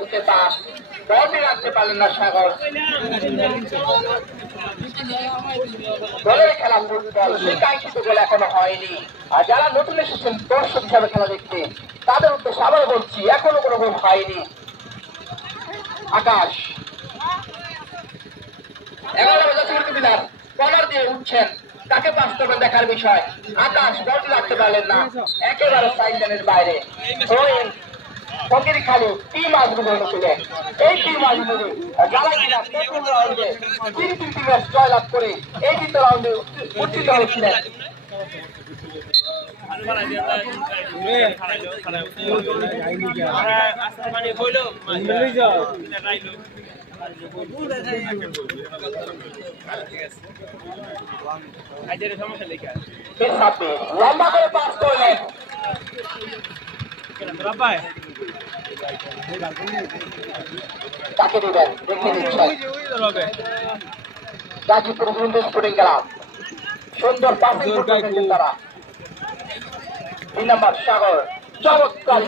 কিন্তু তার বলটি রাখতে পারলেন না সাগর। দলের খেলা ফুটবল, সেই কাঙ্ক্ষিত গোল এখনো হয়নি। আর যারা নতুন এসেছেন দর্শক হিসাবে খেলা দেখতে, তাদের উদ্দেশ্যে আবার বলছি, এখনো কোনো গোল হয়নি। আকাশ 11 জাতীয় কর্নার দিয়ে উঠছেন, তাকে পাস করবেন দেখার বিষয়। আকাশ বলটি রাখতে পারলেন না, একেবারে সাইড লাইনের বাইরে। ফকিরি খালি টিম আজগুলো ছিলেন, এই টিম আজগুলি যারা কিনা প্রথম রাউন্ডে 3 ম্যাচ জয়লাভ করে এই 3 রাউন্ডে উত্তীর্ণ হয়েছিলেন। লম্বা করে পাস করলেন, তাকে দিবেন দেখে নিচ্ছেন গাজীপুর স্পোর্টিং ক্লাব। সুন্দর পাসিং করতে তারা। 3 নম্বর সাগর, চমৎকার